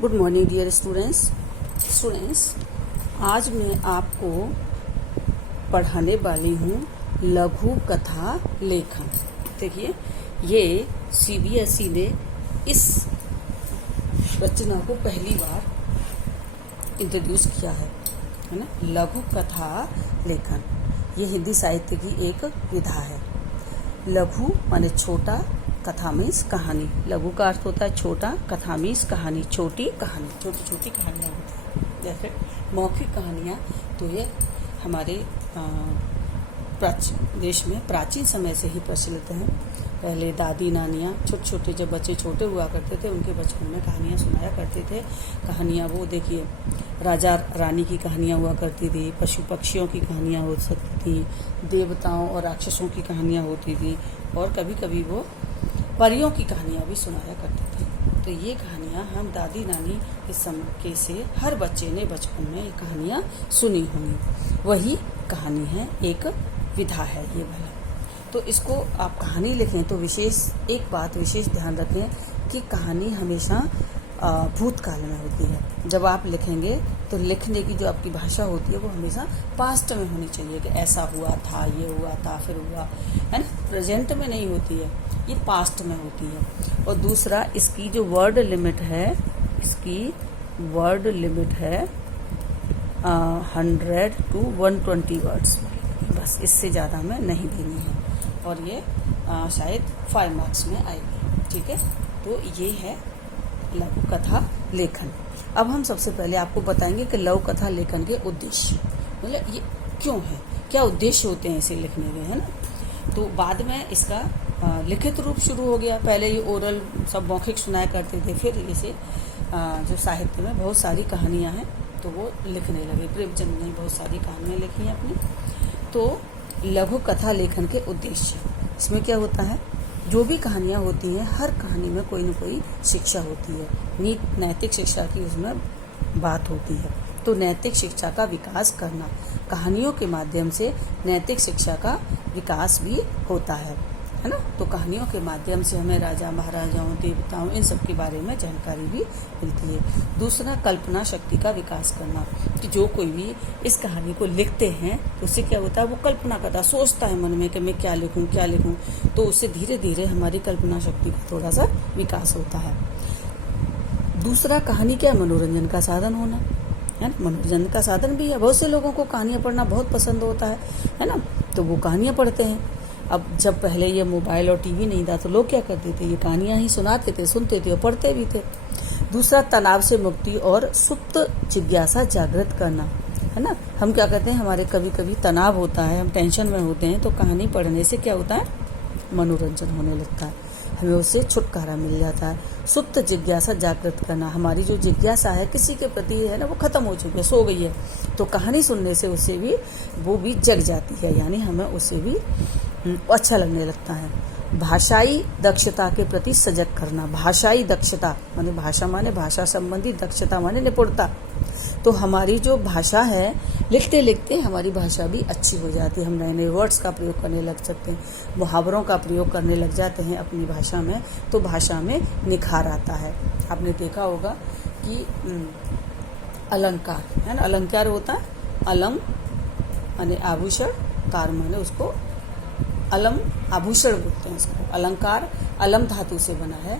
Good morning dear students, आज मैं आपको पढ़ाने वाली हूँ लघु कथा लेखन। देखिए, ये सीबीएसई ने इस रचना को पहली बार इंट्रोड्यूस किया है ना। लघु कथा लेखन ये हिंदी साहित्य की एक विधा है। लघु माने छोटा, कथा मीन्स कहानी। लघु का अर्थ होता है छोटा, कथा मीन्स कहानी, छोटी कहानी, छोटी छोटी कहानियाँ होती हैं। जैसे मौखिक कहानियाँ, तो ये हमारे देश में प्राचीन समय से ही प्रचलित हैं। पहले दादी नानियाँ छोटे छोटे, जब बच्चे छोटे हुआ करते थे, उनके बचपन में कहानियाँ सुनाया करते थे। कहानियाँ वो देखिए, राजा रानी की कहानियाँ हुआ करती थी, पशु पक्षियों की कहानियाँ हो सकती थी, देवताओं और राक्षसों की कहानियाँ होती थी, और कभी कभी वो परियों की कहानियाँ भी सुनाया करते थे। तो ये कहानियाँ हम दादी नानी के समय से हर बच्चे ने बचपन में ये कहानियाँ सुनी होंगी। वही कहानी है, एक विधा है ये वाला। तो इसको आप कहानी लिखें तो एक बात विशेष ध्यान रखें कि कहानी हमेशा भूतकाल में होती है। जब आप लिखेंगे तो लिखने की जो आपकी भाषा होती है वो हमेशा पास्ट में होनी चाहिए, कि ऐसा हुआ था, ये हुआ था, फिर हुआ, है ना। प्रेजेंट में नहीं होती है, ये पास्ट में होती है। और दूसरा, इसकी जो वर्ड लिमिट है, 100 to 120 वर्ड्स, बस इससे ज़्यादा हमें नहीं देनी है। और ये शायद 5 मार्क्स में आएगी, ठीक है। तो ये है लघु कथा लेखन। अब हम सबसे पहले आपको बताएंगे कि लघु कथा लेखन के उद्देश्य, मतलब ये क्यों है, क्या उद्देश्य होते हैं इसे लिखने के, है ना। तो बाद में इसका लिखित रूप शुरू हो गया। पहले ये ओरल सब मौखिक सुनाया करते थे, फिर इसे जो साहित्य में बहुत सारी कहानियाँ हैं तो वो लिखने लगे। प्रेमचंद ने बहुत सारी कहानियाँ लिखी हैं अपनी। तो लघु कथा लेखन के उद्देश्य, इसमें क्या होता है, जो भी कहानियाँ होती हैं, हर कहानी में कोई न कोई शिक्षा होती है। नैतिक शिक्षा की उसमें बात होती है। तो नैतिक शिक्षा का विकास करना, कहानियों के माध्यम से नैतिक शिक्षा का विकास भी होता है ना। तो कहानियों के माध्यम से हमें राजा महाराजाओं, देवताओं, इन सब के बारे में जानकारी भी मिलती है। दूसरा, कल्पना शक्ति का विकास करना, कि जो कोई भी इस कहानी को लिखते हैं तो उससे क्या होता है, वो कल्पना करता, सोचता है मन में कि मैं क्या लिखूं, तो उससे धीरे धीरे हमारी कल्पना शक्ति का थोड़ा सा विकास होता है। दूसरा, कहानी क्या, मनोरंजन का साधन होना, है ना। मनोरंजन का साधन भी है। बहुत से लोगों को कहानियाँ पढ़ना बहुत पसंद होता है ना। तो वो कहानियाँ पढ़ते हैं। अब जब पहले ये मोबाइल और टीवी नहीं था तो लोग क्या करते थे, ये कहानियाँ ही सुनाते थे, सुनते थे और पढ़ते भी थे। दूसरा, तनाव से मुक्ति और सुप्त जिज्ञासा जागृत करना, है ना। हम क्या करते हैं, हमारे कभी कभी तनाव होता है, हम टेंशन में होते हैं, तो कहानी पढ़ने से क्या होता है, मनोरंजन होने लगता है, हमें उससे छुटकारा मिल जाता है। सुप्त जिज्ञासा जागृत करना, हमारी जो जिज्ञासा है किसी के प्रति, है ना, वो खत्म हो चुकी है, सो गई है, तो कहानी सुनने से उससे भी वो भी जग जाती है, यानी हमें उससे भी अच्छा लगने लगता है। भाषाई दक्षता के प्रति सजग करना, भाषाई दक्षता माने भाषा, माने भाषा संबंधी, दक्षता माने निपुणता। तो हमारी जो भाषा है, लिखते लिखते हमारी भाषा भी अच्छी हो जाती है। हम नए नए वर्ड्स का प्रयोग करने लग सकते हैं, मुहावरों का प्रयोग करने लग जाते हैं अपनी भाषा में, तो भाषा में निखार आता है। आपने देखा होगा कि अलंकार, है ना, अलंकार होता है, अलम माने आभूषण, कार माने उसको अलम, आभूषण बोलते हैं इसको। अलंकार अलम धातु से बना है,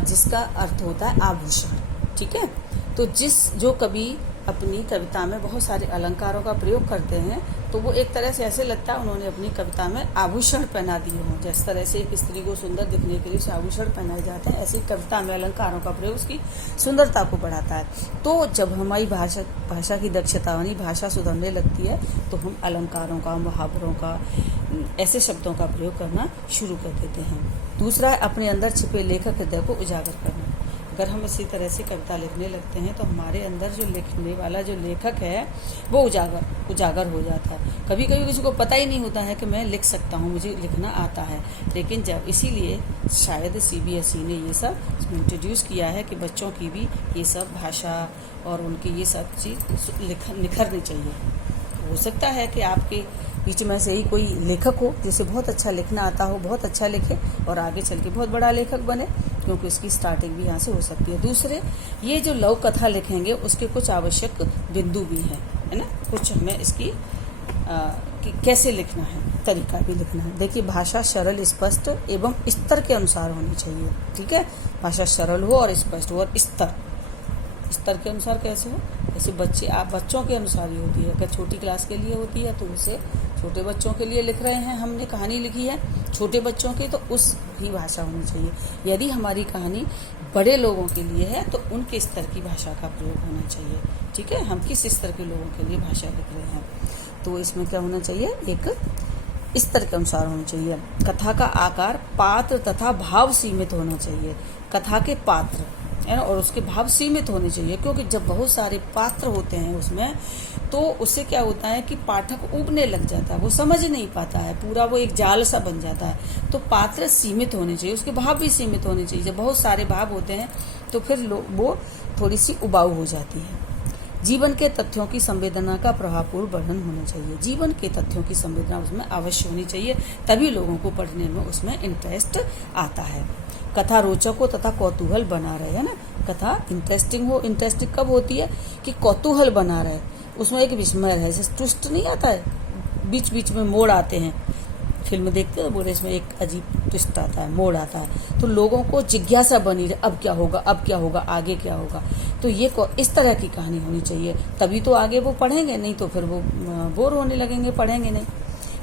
जिसका अर्थ होता है आभूषण, ठीक है। तो जो कवि अपनी कविता में बहुत सारे अलंकारों का प्रयोग करते हैं, तो वो एक तरह से ऐसे लगता है उन्होंने अपनी कविता में आभूषण पहना दिए हों। जिस तरह से एक स्त्री को सुंदर दिखने के लिए आभूषण पहनाए जाते हैं, ऐसे कविता में अलंकारों का प्रयोग उसकी सुंदरता को बढ़ाता है। तो जब हमारी भाषा की दक्षता यानी भाषा सुधरने लगती है, तो हम अलंकारों का, मुहावरों का, ऐसे शब्दों का प्रयोग करना शुरू कर देते हैं। दूसरा, अपने अंदर छिपे लेखक हृदय को उजागर करना। अगर हम इसी तरह से कविता लिखने लगते हैं तो हमारे अंदर जो लिखने वाला जो लेखक है वो उजागर हो जाता है। कभी कभी किसी को पता ही नहीं होता है कि मैं लिख सकता हूँ, मुझे लिखना आता है। लेकिन जब इसीलिए शायद सीबीएसई ने ये सब इंट्रोड्यूस किया है कि बच्चों की भी ये सब भाषा और उनकी ये सब चीज़ निखरनी चाहिए। हो सकता है कि आपके बीच में से ही कोई लेखक हो जिसे बहुत अच्छा लिखना आता हो, बहुत अच्छा लिखे और आगे चल के बहुत बड़ा लेखक बने, क्योंकि इसकी स्टार्टिंग भी यहाँ से हो सकती है। दूसरे, ये जो लघु कथा लिखेंगे उसके कुछ आवश्यक बिंदु भी हैं, है ना, कुछ हमें इसकी कि कैसे लिखना है, तरीका भी लिखना है। देखिए, भाषा सरल, स्पष्ट एवं स्तर के अनुसार होनी चाहिए। ठीक है, भाषा सरल हो और स्पष्ट हो, और स्तर के अनुसार कैसे हो, जैसे बच्चों के अनुसार ही होती है। अगर छोटी क्लास के लिए होती है तो उसे छोटे बच्चों के लिए लिख रहे हैं, हमने कहानी लिखी है छोटे बच्चों की, तो उस ही भाषा होनी चाहिए। यदि हमारी कहानी बड़े लोगों के लिए है तो उनके स्तर की भाषा का प्रयोग होना चाहिए। ठीक है, हम किस स्तर के लोगों के लिए भाषा लिख रहे हैं, तो इसमें क्या होना चाहिए, एक स्तर के अनुसार होना चाहिए। कथा का आकार, पात्र तथा भाव सीमित होना चाहिए। कथा के पात्र है ना, और उसके भाव सीमित होने चाहिए, क्योंकि जब बहुत सारे पात्र होते हैं उसमें, तो उससे क्या होता है कि पाठक उबने लग जाता है, वो समझ नहीं पाता है, पूरा वो एक जाल सा बन जाता है। तो पात्र सीमित होने चाहिए, उसके भाव भी सीमित होने चाहिए। जब बहुत सारे भाव होते हैं तो फिर वो थोड़ी सी उबाऊ हो जाती है। जीवन के तथ्यों की संवेदना का प्रभावपूर्ण वर्णन होना चाहिए। जीवन के तथ्यों की संवेदना उसमें अवश्य होनी चाहिए, तभी लोगों को पढ़ने में उसमें इंटरेस्ट आता है। कथा रोचक हो तथा कौतूहल बना रहे, है ना, कथा इंटरेस्टिंग हो। इंटरेस्टिंग कब होती है कि कौतूहल बना रहे, उसमें एक विस्मय है, जैसे ट्विस्ट नहीं आता है, बीच बीच में मोड़ आते हैं, फिल्म देखते हैं बोले इसमें एक अजीब ट्विस्ट आता है, मोड़ आता है, तो लोगों को जिज्ञासा बनी रहे, अब क्या होगा, अब क्या होगा, आगे क्या होगा। तो ये इस तरह की कहानी होनी चाहिए, तभी तो आगे वो पढ़ेंगे, नहीं तो फिर वो बोर होने लगेंगे, पढ़ेंगे नहीं।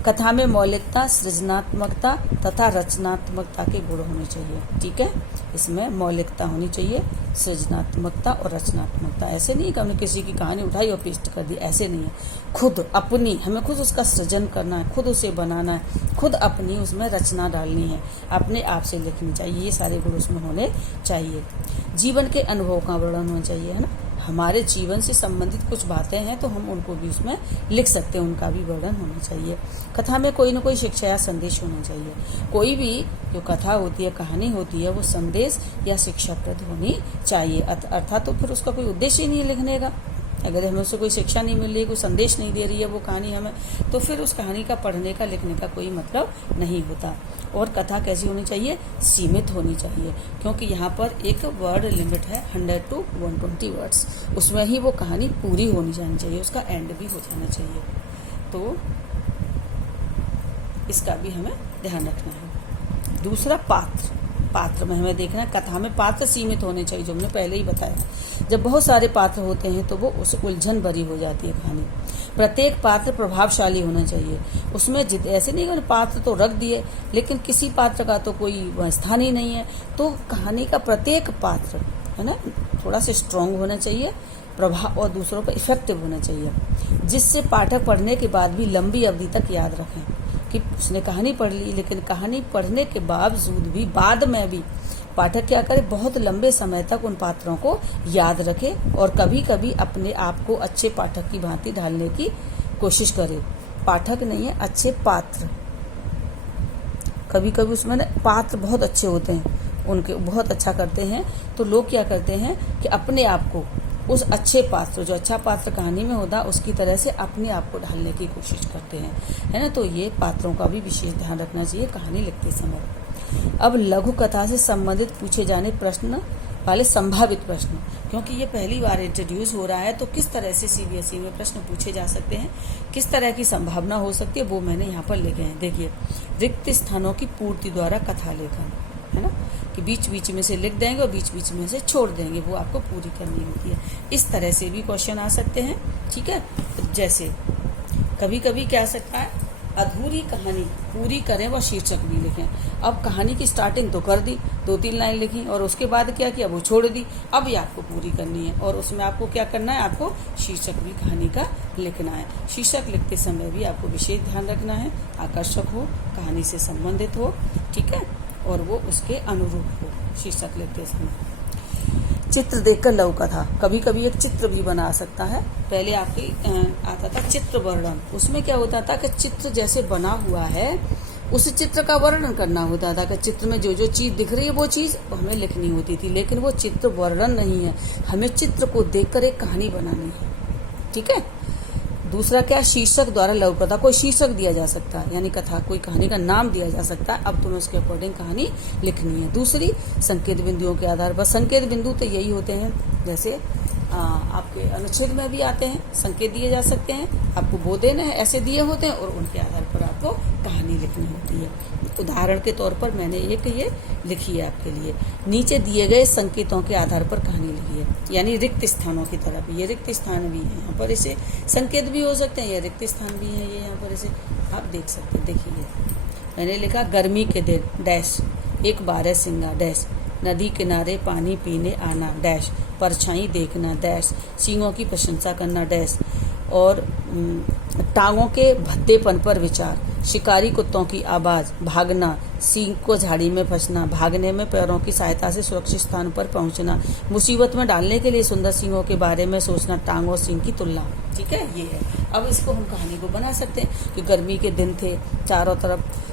कथा में मौलिकता, सृजनात्मकता तथा रचनात्मकता के गुण होने चाहिए। ठीक है, इसमें मौलिकता होनी चाहिए, सृजनात्मकता और रचनात्मकता। ऐसे नहीं कि हमने किसी की कहानी उठाई और पेस्ट कर दी, ऐसे नहीं है। खुद अपनी, हमें खुद उसका सृजन करना है, खुद उसे बनाना है, खुद अपनी उसमें रचना डालनी है, अपने आप से लिखनी चाहिए, ये सारे गुण उसमें होने चाहिए। जीवन के अनुभव का वर्णन होना चाहिए, है ना, हमारे जीवन से संबंधित कुछ बातें हैं तो हम उनको भी उसमें लिख सकते हैं, उनका भी वर्णन होना चाहिए। कथा में कोई ना कोई शिक्षा या संदेश होना चाहिए। कोई भी जो कथा होती है, कहानी होती है, वो संदेश या शिक्षाप्रद होनी चाहिए। अर्थात तो फिर उसका कोई उद्देश्य ही नहीं है लिखने का। अगर हमें उससे कोई शिक्षा नहीं मिल रही है, कोई संदेश नहीं दे रही है वो कहानी हमें, तो फिर उस कहानी का पढ़ने का, लिखने का कोई मतलब नहीं होता। और कथा कैसी होनी चाहिए, सीमित होनी चाहिए, क्योंकि यहाँ पर एक वर्ड लिमिट है 100 to 120 वर्ड्स, उसमें ही वो कहानी पूरी होनी जानी चाहिए, उसका एंड भी हो जाना चाहिए। तो इसका भी हमें ध्यान रखना है। दूसरा, पात्र में हमें देखना है, कथा में पात्र सीमित होने चाहिए, जो हमने पहले ही बताया। जब बहुत सारे पात्र होते हैं तो वो उस उलझन भरी हो जाती है कहानी। प्रत्येक पात्र प्रभावशाली होना चाहिए, उसमें ऐसे नहीं कि पात्र तो रख दिए लेकिन किसी पात्र का तो कोई स्थान ही नहीं है। तो कहानी का प्रत्येक पात्र, है ना, थोड़ा सा स्ट्रांग होना चाहिए, प्रभाव और दूसरों पर इफेक्टिव होना चाहिए, जिससे पाठक पढ़ने के बाद भी लंबी अवधि तक याद रखें कि उसने कहानी पढ़ ली, लेकिन कहानी पढ़ने के बावजूद भी बाद में भी पाठक क्या करे, बहुत लंबे समय तक उन पात्रों को याद रखे और कभी कभी अपने आप को अच्छे पाठक की भांति ढालने की कोशिश करे। पाठक नहीं है, अच्छे पात्र। कभी कभी उसमें पात्र बहुत अच्छे होते हैं, उनके बहुत अच्छा करते हैं, तो लोग क्या करते हैं कि अपने आप को उस अच्छे पात्र, जो अच्छा पात्र कहानी में होता है, उसकी तरह से अपने आप को ढालने की कोशिश करते हैं, है ना। तो ये पात्रों का भी विशेष ध्यान रखना चाहिए कहानी लिखते समय। अब लघु कथा से संबंधित पूछे जाने प्रश्न वाले संभावित प्रश्न, क्योंकि ये पहली बार इंट्रोड्यूस हो रहा है, तो किस तरह से सीबीएसई में प्रश्न पूछे जा सकते हैं, किस तरह की संभावना हो सकती है, वो मैंने यहाँ पर लिखे हैं। देखिए, रिक्त स्थानों की पूर्ति द्वारा कथा लेखन, है ना, कि बीच बीच में से लिख देंगे और बीच बीच में से छोड़ देंगे, वो आपको पूरी करनी होती है। इस तरह से भी क्वेश्चन आ सकते हैं। ठीक है, जैसे कभी कभी क्या आ सकता है, अधूरी कहानी पूरी करें व शीर्षक भी लिखें। अब कहानी की स्टार्टिंग तो कर दी, 2-3 लाइन लिखी, और उसके बाद क्या किया, वो छोड़ दी। अब ये आपको पूरी करनी है, और उसमें आपको क्या करना है, आपको शीर्षक भी कहानी का लिखना है। शीर्षक लिखते समय भी आपको विशेष ध्यान रखना है, आकर्षक हो, कहानी से संबंधित हो, ठीक है, और वो उसके अनुरूप हो शीर्षक लिखते समय। चित्र देखकर लघु कथा, कभी कभी एक चित्र भी बना सकता है। पहले आपके आता था चित्र वर्णन, उसमें क्या होता था कि चित्र जैसे बना हुआ है उस चित्र का वर्णन करना होता था, कि चित्र में जो जो चीज़ दिख रही है वो चीज़ हमें लिखनी होती थी, लेकिन वो चित्र वर्णन नहीं है, हमें चित्र को देखकर एक कहानी बनानी है। ठीक है, दूसरा क्या, शीर्षक द्वारा लघु कथा, कोई शीर्षक दिया जा सकता है, यानी कथा कोई कहानी का नाम दिया जा सकता है, अब तुम्हें उसके अकॉर्डिंग कहानी लिखनी है। दूसरी, संकेत बिंदुओं के आधार पर। संकेत बिंदु तो यही होते हैं, जैसे आपके अनुच्छेद में भी आते हैं, संकेत दिए जा सकते हैं, आपको वो देना है, ऐसे दिए होते हैं और उनके आधार पर आपको कहानी लिखनी होती है। उदाहरण के तौर पर मैंने एक ये लिखी है आपके लिए, नीचे दिए गए संकेतों के आधार पर कहानी लिखी है, यानी रिक्त स्थानों की तरफ। ये रिक्त स्थान भी है, यहाँ पर इसे संकेत भी हो सकते हैं, ये रिक्त स्थान भी है, ये यहाँ पर इसे आप देख सकते हैं। देखिए मैंने लिखा, गर्मी के दिन डैश, एक बारहसिंगा डैश, नदी किनारे पानी पीने आना डैश, परछाई देखना डैश, सींगों की प्रशंसा करना डैश, और टांगों के भद्देपन पर विचार, शिकारी कुत्तों की आवाज, भागना, सींग को झाड़ी में फंसना, भागने में पैरों की सहायता से सुरक्षित स्थान पर पहुंचना, मुसीबत में डालने के लिए सुंदर सींगों के बारे में सोचना, टांग और सींग की तुलना। ठीक है, ये है। अब इसको हम कहानी को बना सकते हैं कि गर्मी के दिन थे, चारों तरफ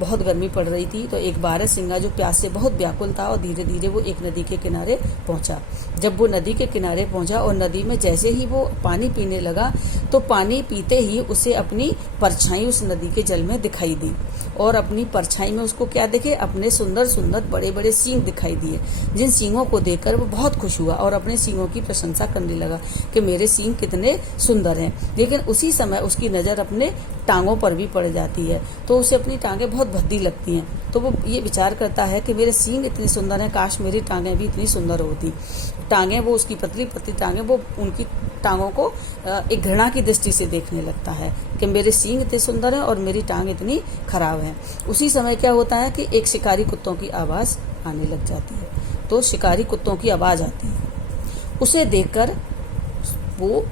बहुत गर्मी पड़ रही थी, तो एक बारहसिंगा जो प्यास से बहुत व्याकुल था और धीरे धीरे वो एक नदी के किनारे पहुंचा। जब वो नदी के किनारे पहुंचा और नदी में जैसे ही वो पानी पीने लगा, तो पानी पीते ही उसे अपनी परछाई उस नदी के जल में दिखाई दी, और अपनी परछाई में उसको क्या दिखे, अपने सुंदर सुंदर बड़े बड़े सींग दिखाई दिए, जिन सींगों को देखकर वो बहुत खुश हुआ और अपने सींगों की प्रशंसा करने लगा कि मेरे सींग कितने सुंदर हैं। लेकिन उसी समय उसकी नज़र अपने टांगों पर भी पड़ जाती है, तो उसे अपनी टांगें बहुत भद्दी लगती हैं। तो वो ये विचार करता है कि मेरे सींग इतने सुंदर हैं, काश मेरी टांगें भी इतनी सुंदर होती। टांगें, वो उसकी पतली पतली टांगें, वो उनकी टांगों को एक घृणा की दृष्टि से देखने लगता है कि मेरे सींग इतने सुंदर हैं और मेरी टांग इतनी खराब है। उसी समय क्या होता है कि एक शिकारी कुत्तों की आवाज़ आने लग जाती है। तो शिकारी कुत्तों की आवाज़ आती है, उसे देखकर वो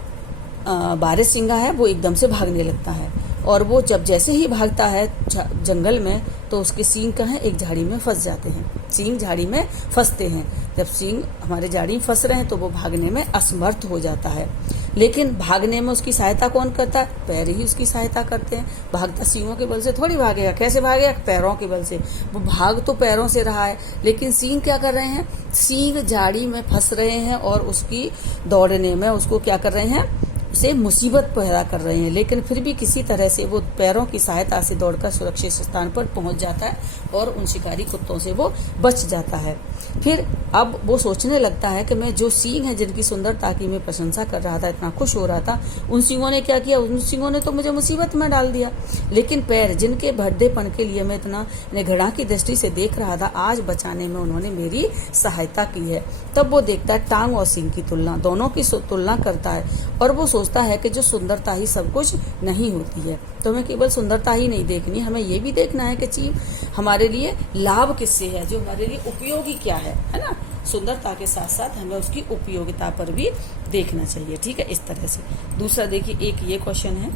बारहसिंगा है वो एकदम से भागने लगता है, और वो जब जैसे ही भागता है जंगल में, तो उसके सींग कहाँ एक झाड़ी में फंस जाते हैं। सींग झाड़ी में फंसते हैं। जब सींग हमारे झाड़ी में फंस रहे हैं तो वो भागने में असमर्थ हो जाता है। लेकिन भागने में उसकी सहायता कौन करता है? पैर ही उसकी सहायता करते हैं। भागता सींगों के बल से थोड़ी भागेगा, कैसे भागेगा? पैरों के बल से। वो भाग तो पैरों से रहा है, लेकिन सींग क्या कर रहे हैं? सींग झाड़ी में फंस रहे हैं और उसकी दौड़ने में उसको क्या कर रहे हैं? उसे मुसीबत पैदा कर रहे हैं। लेकिन फिर भी किसी तरह से वो पैरों की सहायता से दौड़कर सुरक्षित स्थान पर पहुंच जाता है और उन शिकारी कुत्तों से वो बच जाता है। फिर अब वो सोचने लगता है कि मैं जो सींग है जिनकी सुंदरता की मैं प्रशंसा कर रहा था, इतना खुश हो रहा था, उन सींगों ने क्या किया? उन सींगों ने तो मुझे मुसीबत में डाल दिया। लेकिन पैर जिनके भद्देपन के लिए मैं इतना घृणा की दृष्टि से देख रहा था, आज बचाने में उन्होंने मेरी सहायता की है। तब वो देखता है टांग और सींग की तुलना, दोनों की तुलना करता है और वो सोचता है कि जो सुंदरता ही सब कुछ नहीं होती है। तो हमें केवल सुंदरता ही नहीं देखनी, हमें ये भी देखना है कि चीज हमारे लिए लाभ किससे है, जो हमारे लिए उपयोगी क्या है ना। सुंदरता के साथ साथ हमें उसकी उपयोगिता पर भी देखना चाहिए। ठीक है, इस तरह से। दूसरा देखिए, एक ये क्वेश्चन है,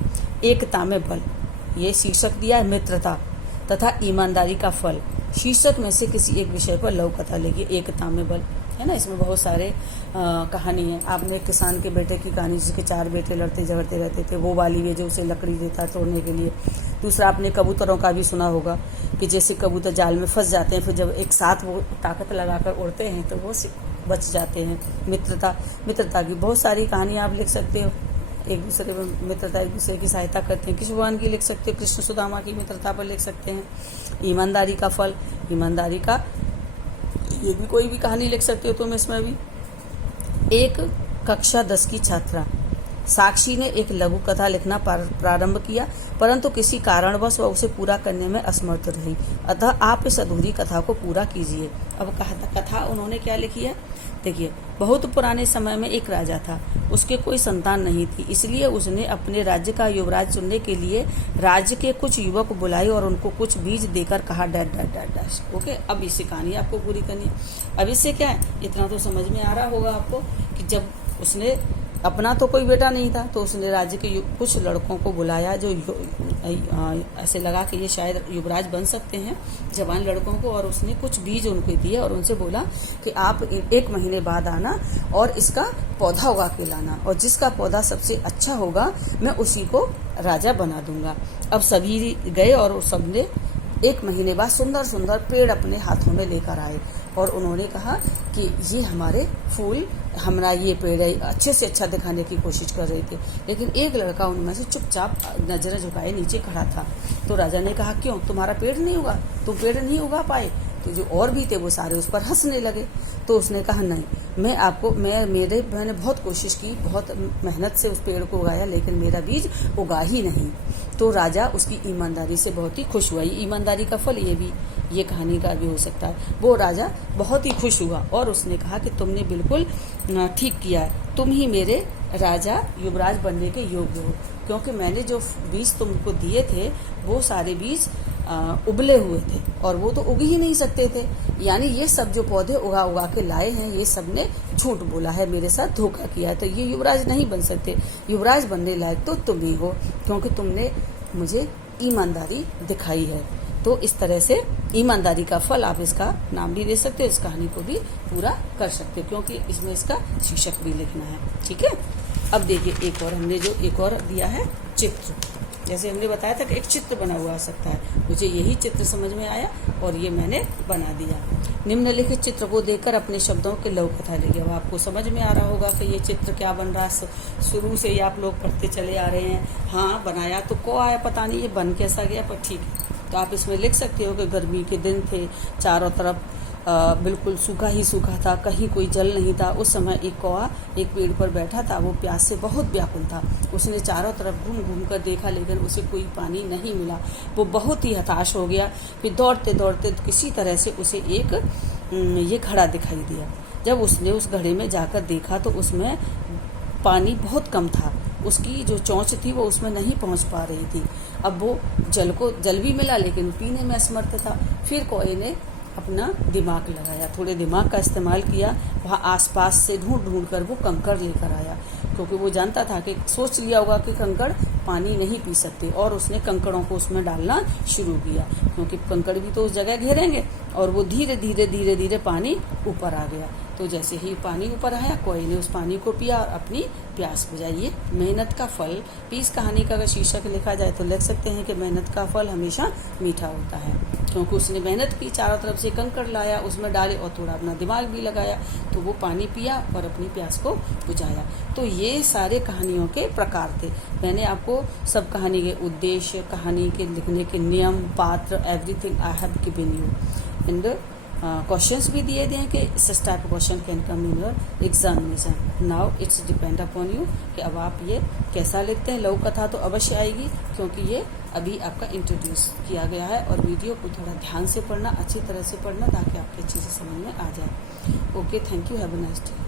एकता में बल। ये शीर्षक दिया है मित्रता तथा ईमानदारी का फल। शीर्षक में से किसी एक विषय पर लघु कथा लिखिए। एकता में बल है ना, इसमें बहुत सारे कहानी है। आपने एक किसान के बेटे की कहानी, जिसके 4 बेटे लड़ते झगड़ते रहते थे, वो वाली है जो उसे लकड़ी देता है तोड़ने के लिए। दूसरा आपने कबूतरों का भी सुना होगा कि जैसे कबूतर जाल में फंस जाते हैं, फिर जब एक साथ वो ताकत लगाकर उड़ते हैं तो वो बच जाते हैं। मित्रता की बहुत सारी कहानियाँ आप लिख सकते हो। एक दूसरे में मित्रता, एक दूसरे की सहायता करते हैं। कृष्ण भगवान की लिख सकते हो, कृष्ण सुदामा की मित्रता पर लिख सकते हैं। ईमानदारी का फल, ईमानदारी का ये भी कोई भी कहानी लिख सकते हो तुम इसमें भी। एक कक्षा 10 की छात्रा साक्षी ने एक लघु कथा लिखना प्रारंभ किया, परंतु किसी कारणवश वह उसे पूरा करने में असमर्थ रही। अतः आप इस अधूरी कथा को पूरा कीजिए। अब कथा उन्होंने क्या लिखी है? देखिए, बहुत पुराने समय में एक राजा था, उसके कोई संतान नहीं थी, इसलिए उसने अपने राज्य का युवराज चुनने के लिए राज्य के कुछ युवक बुलाए और उनको कुछ बीज देकर कहा dash dash dash dash. Okay, अब इसी कहानी आपको पूरी करनी है। अब इससे क्या है, इतना तो समझ में आ रहा होगा आपको कि जब उसने अपना तो कोई बेटा नहीं था, तो उसने राज्य के कुछ लड़कों को बुलाया जो ऐसे लगा कि ये शायद युवराज बन सकते हैं, जवान लड़कों को, और उसने कुछ बीज उनको दिए और उनसे बोला कि आप 1 महीने बाद आना और इसका पौधा उगा के लाना, और जिसका पौधा सबसे अच्छा होगा मैं उसी को राजा बना दूंगा। अब सभी गए और सबने 1 महीने बाद सुंदर सुंदर पेड़ अपने हाथों में लेकर आए और उन्होंने कहा कि ये हमारे फूल, हमारा ये पेड़ है, अच्छे से अच्छा दिखाने की कोशिश कर रहे थे। लेकिन एक लड़का उनमें से चुपचाप नजरें झुकाए नीचे खड़ा था। तो राजा ने कहा, क्यों, तुम्हारा पेड़ नहीं उगा, तुम पेड़ नहीं उगा पाए? तो जो और भी थे वो सारे उस पर हंसने लगे। तो उसने कहा, नहीं, मैंने बहुत कोशिश की, बहुत मेहनत से उस पेड़ को उगाया, लेकिन मेरा बीज उगा ही नहीं। तो राजा उसकी ईमानदारी से बहुत ही खुश हुआ। ईमानदारी का फल ये कहानी का भी हो सकता है। वो राजा बहुत ही खुश हुआ और उसने कहा कि तुमने बिल्कुल ठीक किया है, तुम ही मेरे राजा युवराज बनने के योग्य हो, क्योंकि मैंने जो बीज तुमको दिए थे वो सारे बीज उबले हुए थे और वो तो उग ही नहीं सकते थे। यानी ये सब जो पौधे उगा के लाए हैं, ये सब ने झूठ बोला है, मेरे साथ धोखा किया है, तो ये युवराज नहीं बन सकते। युवराज बनने लायक तो तुम ही हो, क्योंकि तुमने मुझे ईमानदारी दिखाई है। तो इस तरह से ईमानदारी का फल, आप इसका नाम भी दे सकते हो, इस कहानी को भी पूरा कर सकते हो, क्योंकि इसमें इसका शीर्षक भी लिखना है। ठीक है, अब देखिए हमने जो एक और दिया है चित्र। जैसे हमने बताया था कि एक चित्र बना हुआ आ सकता है, मुझे यही चित्र समझ में आया और ये मैंने बना दिया। निम्नलिखित चित्र को देखकर अपने शब्दों के लघु कथा लिखिए। अब आपको समझ में आ रहा होगा कि ये चित्र क्या बन रहा है, शुरू से ही आप लोग पढ़ते चले आ रहे हैं। हाँ, बनाया तो को आया, पता नहीं ये बन कैसा गया, पर ठीक है। तो आप इसमें लिख सकते हो कि गर्मी के दिन थे, चारों तरफ बिल्कुल सूखा ही सूखा था, कहीं कोई जल नहीं था। उस समय एक कौआ एक पेड़ पर बैठा था, वो प्यास से बहुत व्याकुल था। उसने चारों तरफ घूम घूम कर देखा, लेकिन उसे कोई पानी नहीं मिला। वो बहुत ही हताश हो गया। फिर दौड़ते दौड़ते किसी तरह से उसे एक ये घड़ा दिखाई दिया। जब उसने उस घड़े में जाकर देखा तो उसमें पानी बहुत कम था, उसकी जो चोंच थी वो उसमें नहीं पहुंच पा रही थी। अब वो जल भी मिला, लेकिन पीने में असमर्थ था। फिर कौए ने अपना दिमाग लगाया, थोड़े दिमाग का इस्तेमाल किया, वहाँ आसपास से ढूंढ कर वो कंकड़ लेकर आया, क्योंकि वो जानता था कि सोच लिया होगा कि कंकड़ पानी नहीं पी सकते, और उसने कंकड़ों को उसमें डालना शुरू किया, क्योंकि कंकड़ भी तो उस जगह घेरेंगे। और वो धीरे धीरे पानी ऊपर आ गया। तो जैसे ही पानी ऊपर आया, कौए ने उस पानी को पिया और अपनी प्यास बुझाई। ये मेहनत का फल, इस कहानी का अगर शीर्षक लिखा जाए तो लिख सकते हैं कि मेहनत का फल हमेशा मीठा होता है, क्योंकि उसने मेहनत की, चारों तरफ से कंकड़ लाया, उसमें डाले और थोड़ा अपना दिमाग भी लगाया, तो वो पानी पिया और अपनी प्यास को बुझाया। तो ये सारे कहानियों के प्रकार थे। मैंने आपको सब कहानी के उद्देश्य, कहानी के लिखने के नियम, पात्र, everything I have given you. And questions भी दिए हैं कि such type of question can come in your examination. Now it's depend upon you कि अब आप ये कैसा लिखते हैं। लघु कथा तो अवश्य आएगी, क्योंकि ये अभी आपका इंट्रोड्यूस किया गया है। और वीडियो को थोड़ा ध्यान से पढ़ना, अच्छी तरह से पढ़ना, ताकि आपकी अच्छी से समझ में आ जाए। Okay, thank you, have a nice day.